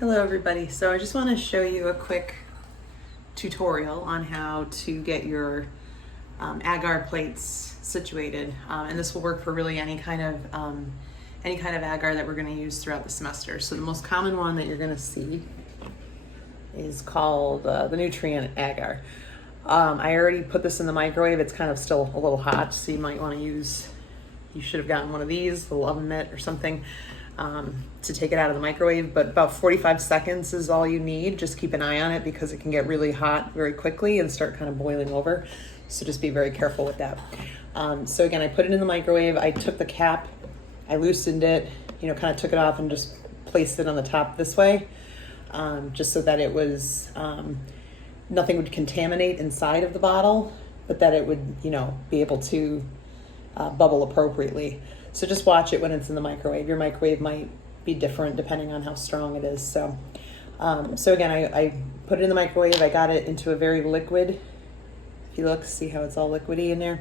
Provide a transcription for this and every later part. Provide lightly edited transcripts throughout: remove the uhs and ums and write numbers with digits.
Hello everybody. So I just want to show you a quick tutorial on how to get your agar plates situated, and this will work for really any kind of agar that we're going to use throughout the semester. So the most common one that you're going to see is called the nutrient agar. I already put this in the microwave. It's kind of still a little hot, so you might want to you should have gotten one of these, a little oven mitt or something, to take it out of the microwave, but about 45 seconds is all you need. Just keep an eye on it because it can get really hot very quickly and start kind of boiling over. So just be very careful with that. So again, I put it in the microwave. I took the cap, I loosened it, kind of took it off and just placed it on the top this way, just so that it was, nothing would contaminate inside of the bottle, but that it would, be able to bubble appropriately. So just watch it when it's in the microwave. Your microwave might be different depending on how strong it is. So again, I put it in the microwave. I got it into a very liquid. If you look, see how it's all liquidy in there?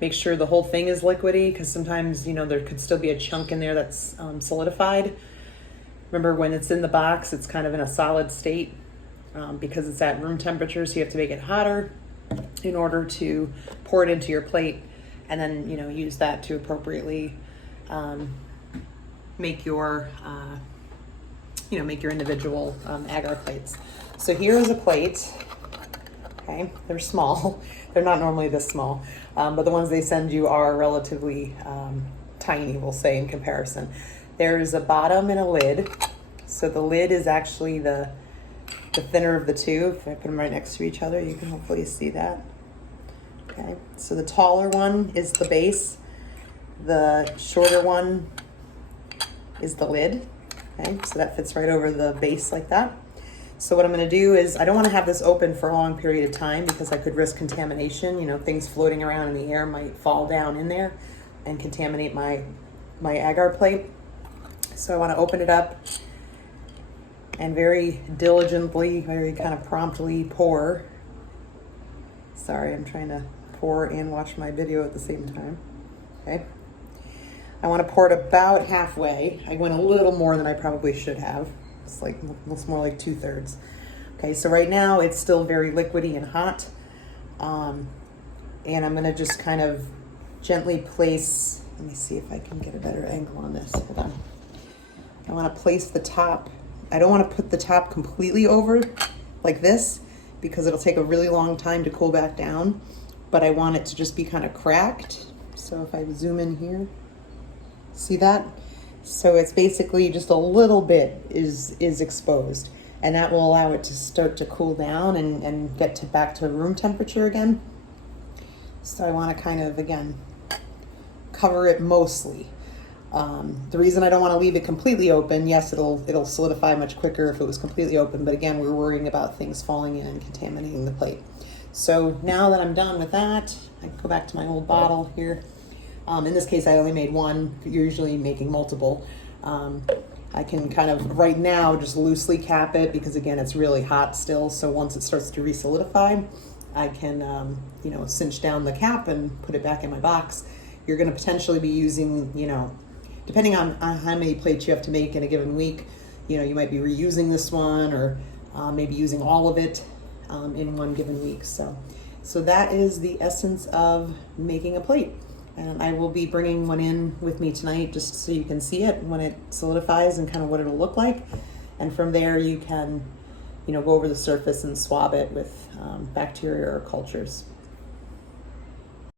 Make sure the whole thing is liquidy, because sometimes, there could still be a chunk in there that's solidified. Remember, when it's in the box, it's kind of in a solid state because it's at room temperature, so you have to make it hotter in order to pour it into your plate, and then use that to appropriately make your individual agar plates. So here is a plate. Okay, they're small. They're not normally this small, but the ones they send you are relatively tiny, we'll say, in comparison. There's a bottom and a lid. So the lid is actually the thinner of the two. If I put them right next to each other, you can hopefully see that. Okay, so the taller one is the base. The shorter one is the lid. Okay, so that fits right over the base like that. So what I'm going to do is, I don't want to have this open for a long period of time because I could risk contamination. Things floating around in the air might fall down in there and contaminate my agar plate. So I want to open it up and very diligently, very kind of promptly pour. Sorry, I'm trying to pour and watch my video at the same time. Okay. I want to pour it about halfway. I went a little more than I probably should have. It's looks more like 2/3. Okay, so right now it's still very liquidy and hot. And I'm going to just kind of gently place, let me see if I can get a better angle on this. Hold on. I want to place the top. I don't want to put the top completely over like this because it'll take a really long time to cool back down, but I want it to just be kind of cracked. So if I zoom in here, see that? So it's basically just a little bit is exposed, and that will allow it to start to cool down and get back to room temperature again. So I want to kind of, again, cover it mostly. The reason I don't want to leave it completely open, yes, it'll solidify much quicker if it was completely open, but again, we're worrying about things falling in and contaminating the plate. So now that I'm done with that, I can go back to my old bottle here. In this case, I only made one. You're usually making multiple. I can kind of, right now, just loosely cap it because, again, it's really hot still. So once it starts to re-solidify, I can, cinch down the cap and put it back in my box. You're going to potentially be using, depending on how many plates you have to make in a given week, you might be reusing this one or maybe using all of it in one given week. So that is the essence of making a plate. And I will be bringing one in with me tonight just so you can see it when it solidifies and kind of what it'll look like. And from there you can, go over the surface and swab it with bacteria or cultures.